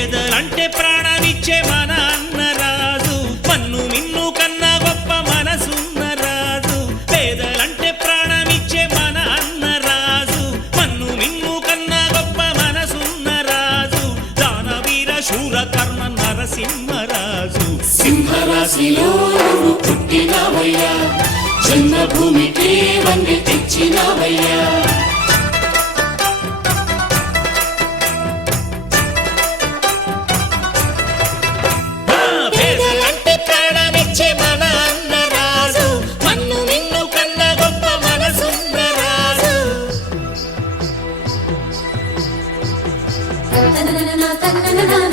పేదలంటే ప్రాణమిచ్చే మన అన్నరాజు, మన్ను మిన్ను కన్నా గొప్ప మనసున్న రాజు. పేదలంటే ప్రాణమిచ్చే మన అన్నరాజు, మన్ను మిన్ను కన్నా గొప్ప మనసున్న రాజు. దానవీర శూర కర్ణ నరసింహరాజు. సింహరాశిలో నువ్వు పుట్టినవయ్యా, జన్మభూమికి వన్నె తెచ్చినవయ్యా. పేదలంటే ప్రాణమిచ్చే మన అన్నరాజు, మన్ను మిన్ను కన్నా గొప్ప మనసున్న రాజు. తననన తననన